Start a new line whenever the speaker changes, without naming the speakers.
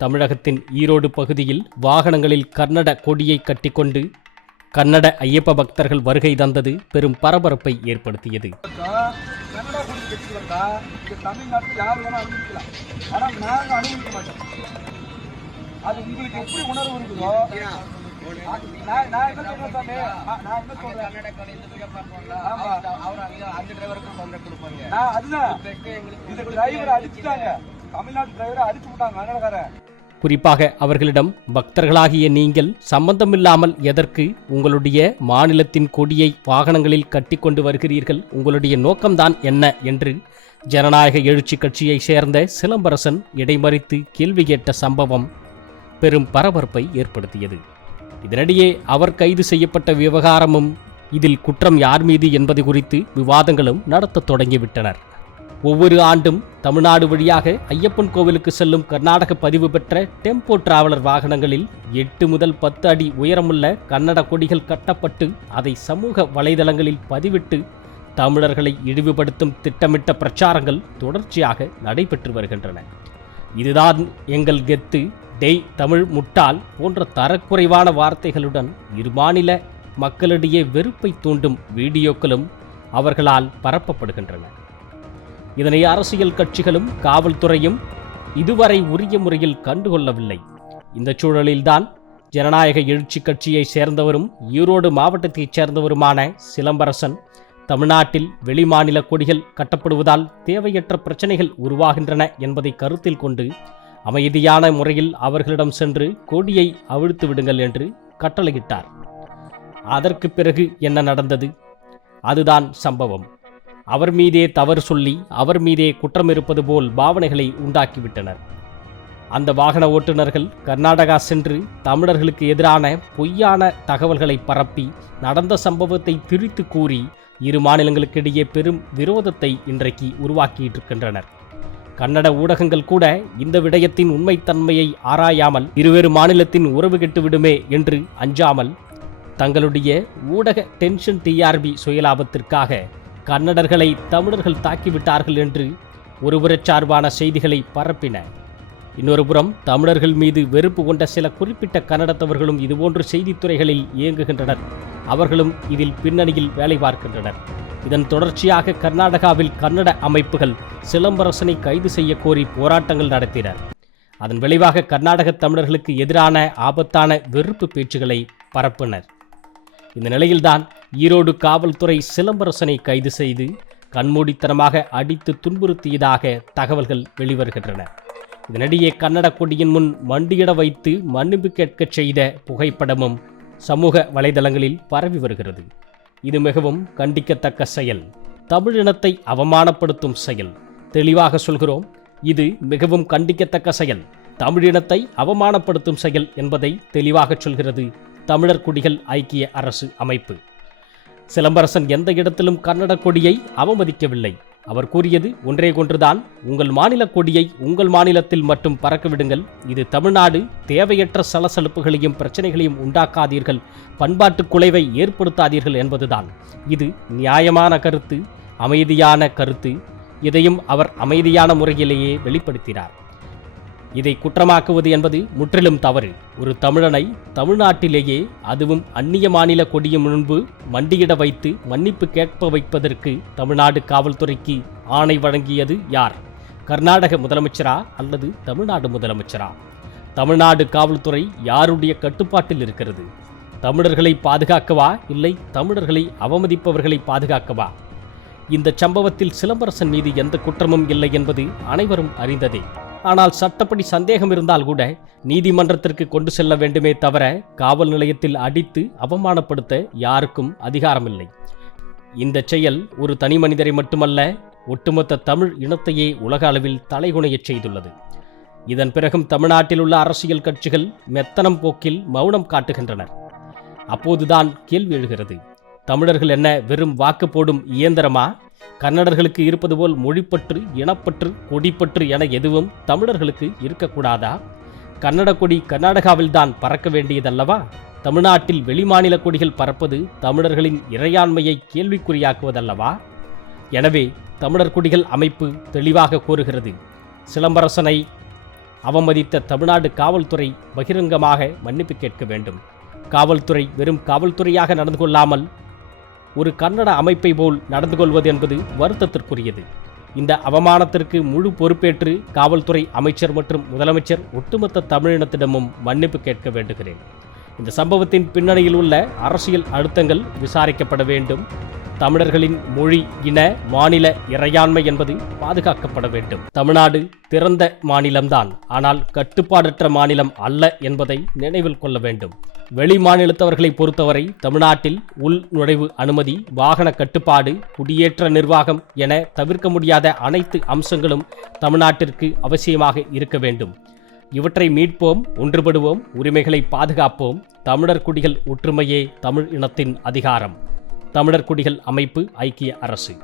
தமிழகத்தின் ஈரோடு பகுதியில் வாகனங்களில் கன்னட கொடியை கட்டிக்கொண்டு கன்னட ஐயப்ப பக்தர்கள் வருகை தந்தது பெரும் பரபரப்பை ஏற்படுத்தியது.
அதுதான் தமிழ்நாட்டு டிரைவரை அடிச்சு விட்டாங்க கன்னடக்காரன்
குறிப்பாக அவர்களிடம் பக்தர்களாகிய நீங்கள் சம்பந்தமில்லாமல் எதற்கு உங்களுடைய மாநிலத்தின் கொடியை வாகனங்களில் கட்டிக்கொண்டு வருகிறீர்கள்? உங்களுடைய நோக்கம்தான் என்ன? என்று ஜனநாயக எழுச்சி கட்சியைச் சேர்ந்த சிலம்பரசன் இடைமறித்து கேள்வி கேட்ட சம்பவம் பெரும் பரபரப்பை ஏற்படுத்தியது. இதனிடையே அவர் கைது செய்யப்பட்ட விவகாரமும் இதில் குற்றம் யார் மீது என்பது குறித்து விவாதங்களும் நடத்தத் தொடங்கிவிட்டனர். ஒவ்வொரு ஆண்டும் தமிழ்நாடு வழியாக ஐயப்பன் கோவிலுக்கு செல்லும் கர்நாடக பதிவு பெற்ற டெம்போ டிராவலர் வாகனங்களில் எட்டு முதல் பத்து அடி உயரமுள்ள கன்னட கொடிகள் கட்டப்பட்டு அதை சமூக வலைதளங்களில் பதிவிட்டு தமிழர்களை இழிவுபடுத்தும் திட்டமிட்ட பிரச்சாரங்கள் தொடர்ச்சியாக நடைபெற்று வருகின்றன. இதுதான் எங்கள் கெத்து. டெய் தமிழ் முட்டாள் போன்ற தரக்குறைவான வார்த்தைகளுடன் இரு மாநில மக்களிடையே வெறுப்பை தூண்டும் வீடியோக்களும் அவர்களால் பரப்பப்படுகின்றன. இதனை அரசியல் கட்சிகளும் காவல்துறையும் இதுவரை உரிய முறையில் கண்டுகொள்ளவில்லை. இந்த சூழலில்தான் ஜனநாயக எழுச்சி கட்சியைச் சேர்ந்தவரும் ஈரோடு மாவட்டத்தைச் சேர்ந்தவருமான சிலம்பரசன் தமிழ்நாட்டில் வெளிமாநில கொடிகள் கட்டப்படுவதால் தேவையற்ற பிரச்சனைகள் உருவாகின்றன என்பதை கருத்தில் கொண்டு அமைதியான முறையில் அவர்களிடம் சென்று கொடியை அவிழ்த்து விடுங்கள் என்று கட்டளையிட்டார். அதற்கு பிறகு என்ன நடந்தது? அதுதான் சம்பவம். அவர் மீதே தவறு சொல்லி அவர் மீதே குற்றம் இருப்பது போல் பாவனைகளை உண்டாக்கிவிட்டனர். அந்த வாகன ஓட்டுநர்கள் கர்நாடகா சென்று தமிழர்களுக்கு எதிரான பொய்யான தகவல்களை பரப்பி நடந்த சம்பவத்தை திரித்து கூறி இரு மாநிலங்களுக்கிடையே பெரும் விரோதத்தை இன்றைக்கு உருவாக்கியிருக்கின்றனர். கன்னட ஊடகங்கள் கூட இந்த விடயத்தின் உண்மைத்தன்மையை ஆராயாமல் இருவேறு மாநிலத்தின் உறவு கெட்டுவிடுமே என்று அஞ்சாமல் தங்களுடைய ஊடக டென்ஷன் டிஆர்பி சுயலாபத்திற்காக கன்னடர்களை தமிழர்கள் தாக்கிவிட்டார்கள் என்று ஒருபுறச் சார்பான செய்திகளை பரப்பின. இன்னொரு புறம் தமிழர்கள் மீது வெறுப்பு கொண்ட சில குறிப்பிட்ட கன்னடத்தவர்களும் இதுபோன்று செய்தித்துறைகளில் இயங்குகின்றனர். அவர்களும் இதில் பின்னணியில் வேலை பார்க்கின்றனர். இதன் தொடர்ச்சியாக கர்நாடகாவில் கன்னட அமைப்புகள் சிலம்பரசனை கைது செய்ய கோரி போராட்டங்கள் நடத்தினர் அதன் விளைவாக கர்நாடக தமிழர்களுக்கு எதிரான ஆபத்தான வெறுப்பு பேச்சுகளை பரப்பினர். இந்த நிலையில்தான் ஈரோடு காவல்துறை சிலம்பரசனை கைது செய்து கண்மூடித்தனமாக அடித்து துன்புறுத்தியதாக தகவல்கள் வெளிவருகின்றன. இதனிடையே கன்னட கொடியின் முன் மண்டியிட வைத்து மன்னிப்பு கேட்கச் செய்த புகைப்படமும் சமூக வலைதளங்களில் பரவி வருகிறது. இது மிகவும் கண்டிக்கத்தக்க செயல். தமிழினத்தை அவமானப்படுத்தும் செயல். தெளிவாக சொல்கிறோம் இது மிகவும் கண்டிக்கத்தக்க செயல். தமிழினத்தை அவமானப்படுத்தும் செயல் என்பதை தெளிவாக சொல்கிறது தமிழர் குடிகள் ஐக்கிய அரசு அமைப்பு. சிலம்பரசன் எந்த இடத்திலும் கன்னட கொடியை அவமதிக்கவில்லை. அவர் கூறியது ஒன்றே கொன்றுதான். உங்கள் மாநில கொடியை உங்கள் மாநிலத்தில் மட்டும் பறக்க விடுங்கள் இது தமிழ்நாடு தேவையற்ற சலசலப்புகளையும் பிரச்சனைகளையும் உண்டாக்காதீர்கள். பண்பாட்டு குலைவை ஏற்படுத்தாதீர்கள் என்பதுதான். இது நியாயமான கருத்து அமைதியான கருத்து. இதையும் அவர் அமைதியான முறையிலேயே வெளிப்படுத்தினார். இதை குற்றமாக்குவது என்பது முற்றிலும் தவறு. ஒரு தமிழனை தமிழ்நாட்டிலேயே அதுவும் அந்நிய மாநில கொடியும் முன்பு மண்டியிட வைத்து மன்னிப்பு கேட்ப வைப்பதற்கு தமிழ்நாடு காவல்துறைக்கு ஆணை வழங்கியது யார்? கர்நாடக முதலமைச்சரா அல்லது தமிழ்நாடு முதலமைச்சரா? தமிழ்நாடு காவல்துறை யாருடைய கட்டுப்பாட்டில் இருக்கிறது? தமிழர்களை பாதுகாக்கவா இல்லை தமிழர்களை அவமதிப்பவர்களை பாதுகாக்கவா? இந்த சம்பவத்தில் சிலம்பரசன் மீது எந்த குற்றமும் இல்லை என்பது அனைவரும் அறிந்ததே. ஆனால் சட்டப்படி சந்தேகம் இருந்தால் கூட நீதிமன்றத்திற்கு கொண்டு செல்ல வேண்டுமே தவிர காவல் நிலையத்தில் அடித்து அவமானப்படுத்த யாருக்கும் அதிகாரமில்லை. இந்த செயல் ஒரு தனி மனிதரை மட்டுமல்ல ஒட்டுமொத்த தமிழ் இனத்தையே உலக அளவில் தலைகுனையச் செய்துள்ளது. இதன் பிறகும் தமிழ்நாட்டில் உள்ள அரசியல் கட்சிகள் மெத்தனம் போக்கில் மௌனம் காட்டுகின்றனர். அப்போதுதான் கேள்வி எழுகிறது தமிழர்கள் என்ன வெறும் வாக்கு போடும் இயந்திரமா? கன்னடர்களுக்கு இருப்பது போல் மொழிப்பற்று இனப்பற்று கொடிப்பற்று என எதுவும் தமிழர்களுக்கு இருக்கக்கூடாதா? கன்னட கொடி கர்நாடகாவில்தான் பறக்க வேண்டியதல்லவா? தமிழ்நாட்டில் வெளிமாநில கொடிகள் பறப்பது தமிழர்களின் இறையாண்மையை கேள்விக்குறியாக்குவதல்லவா? எனவே தமிழர் குடிகள் அமைப்பு தெளிவாக கூறுகிறது சிலம்பரசனை அவமதித்த தமிழ்நாடு காவல்துறை பகிரங்கமாக மன்னிப்பு கேட்க வேண்டும். காவல்துறை வெறும் காவல்துறையாக நடந்து கொள்ளாமல் ஒரு கன்னட அமைப்பை போல் நடந்து கொள்வது என்பது வருத்தத்திற்குரியது. இந்த அவமானத்திற்கு முழு பொறுப்பேற்று காவல்துறை அமைச்சர் மற்றும் முதலமைச்சர் ஒட்டுமொத்த தமிழினத்திடமும் மன்னிப்பு கேட்க வேண்டுகிறேன். இந்த சம்பவத்தின் பின்னணியில் உள்ள அரசியல் அழுத்தங்கள் விசாரிக்கப்பட வேண்டும். தமிழர்களின் மொழி இன மாநில இறையாண்மை என்பது பாதுகாக்கப்பட வேண்டும். தமிழ்நாடு திறந்த மாநிலம்தான். ஆனால் கட்டுப்பாடற்ற மாநிலம் அல்ல என்பதை நினைவில் கொள்ள வேண்டும். வெளி மாநிலத்தவர்களை பொறுத்தவரை தமிழ்நாட்டில் உள் நுழைவு அனுமதி வாகன கட்டுப்பாடு குடியேற்ற நிர்வாகம் என தவிர்க்க முடியாத அனைத்து அம்சங்களும் தமிழ்நாட்டிற்கு அவசியமாக இருக்க வேண்டும். இவற்றை மீட்போம் ஒன்றுபடுவோம் உரிமைகளை பாதுகாப்போம். தமிழர் குடிகள் ஒற்றுமையே தமிழ் இனத்தின் அதிகாரம். தமிழர் குடிகள் அமைப்பு ஐக்கிய அரசு.